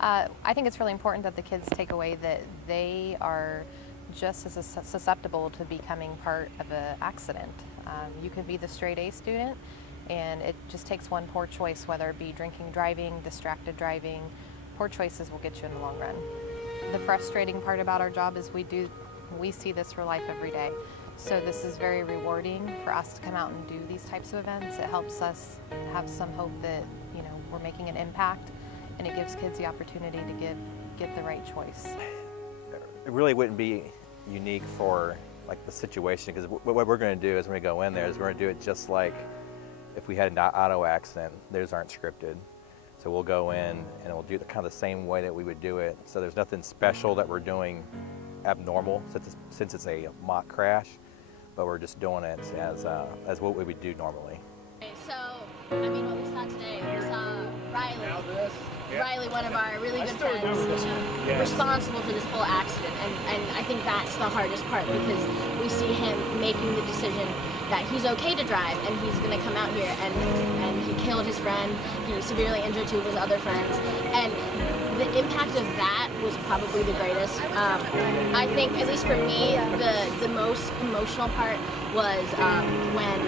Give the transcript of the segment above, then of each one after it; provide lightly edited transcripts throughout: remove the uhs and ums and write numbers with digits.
I think it's really important that the kids take away that they are just as susceptible to becoming part of an accident. You could be the straight A student, and it just takes one poor choice, whether it be drinking, driving, distracted driving. Poor choices will get you in the long run. The frustrating part about our job is we see this for life every day. So this is very rewarding for us to come out and do these types of events. It helps us have some hope that, we're making an impact, and it gives kids the opportunity to get the right choice. It really wouldn't be unique for the situation, because what we're going to do is we're going to go in there is we're going to do it just like if we had an auto accident. Those aren't scripted. So we'll go in and we'll do it kind of the same way that we would do it. So there's nothing special that we're doing abnormal since it's a mock crash, but we're just doing it as what we would do normally. Okay, so, what we saw today, we saw Riley. Riley, one of our really good friends, responsible for this whole accident, and I think that's the hardest part, because we see him making the decision that he's okay to drive, and he's going to come out here, and he killed his friend, he severely injured two of his other friends, and the impact of that was probably the greatest. I think, at least for me, the most emotional part was when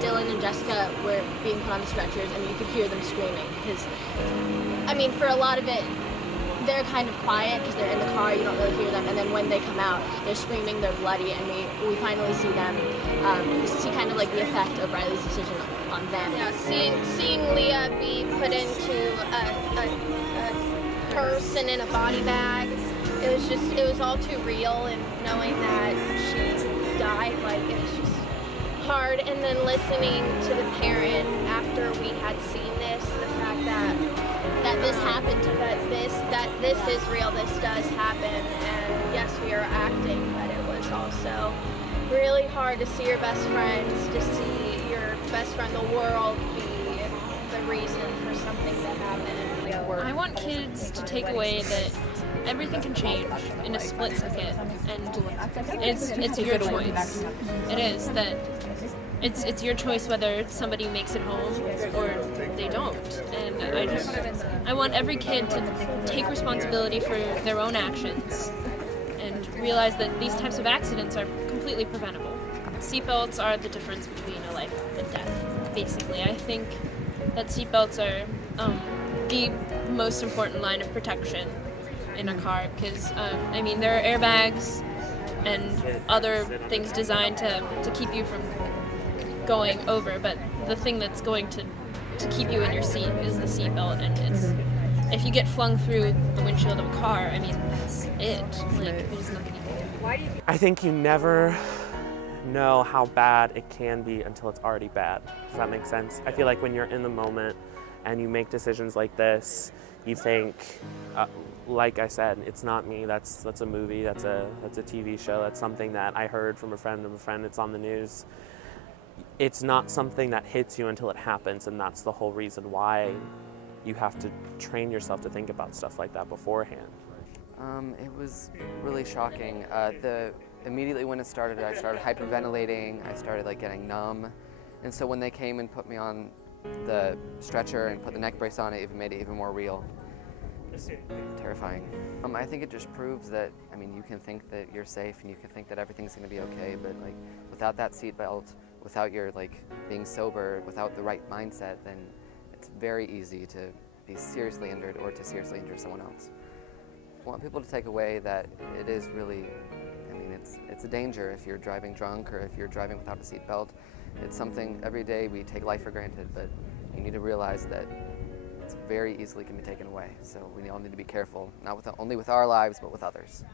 Dylan and Jessica were being put on the stretchers, and you could hear them screaming, because for a lot of it, they're kind of quiet because they're in the car, you don't really hear them, and then when they come out, they're screaming, they're bloody, and we finally see them, see kind of the effect of Riley's decision on them. Yeah, seeing Leah be put into a purse and in a body bag, it was all too real, and knowing that she died, it was just hard. And then listening to the parent after we had seen this, the fact that this happened, that this is real, this does happen, and yes, we are acting, but it was also really hard to see your best friends, to see your best friend in the world be the reason for something that happened. I want kids to take away that everything can change in a split second, and it's your choice. It is that it's your choice whether somebody makes it home or they don't. And I want every kid to take responsibility for their own actions and realize that these types of accidents are completely preventable. Seatbelts are the difference between a life and death, basically. I think that seatbelts are the most important line of protection in a car, because there are airbags and other things designed to keep you from going over, but the thing that's going to keep you in your seat is the seatbelt, and if you get flung through the windshield of a car, that's it. There's nothing you can do. I think you never know how bad it can be until it's already bad. Does that make sense? I feel like when you're in the moment and you make decisions like this, you think, like I said, it's not me, that's a movie, that's a TV show, that's something that I heard from a friend of a friend, it's on the news. It's not something that hits you until it happens, and that's the whole reason why you have to train yourself to think about stuff like that beforehand. It was really shocking. Immediately when it started, I started hyperventilating, I started getting numb, and so when they came and put me on the stretcher and put the neck brace on, it even made it even more real. It's terrifying. I think it just proves that, you can think that you're safe and you can think that everything's going to be okay, but without that seatbelt, without your being sober, without the right mindset, then it's very easy to be seriously injured or to seriously injure someone else. I want people to take away that it is really, it's a danger if you're driving drunk or if you're driving without a seatbelt. It's something every day we take life for granted, but you need to realize that it's very easily can be taken away. So we all need to be careful, not only with our lives, but with others.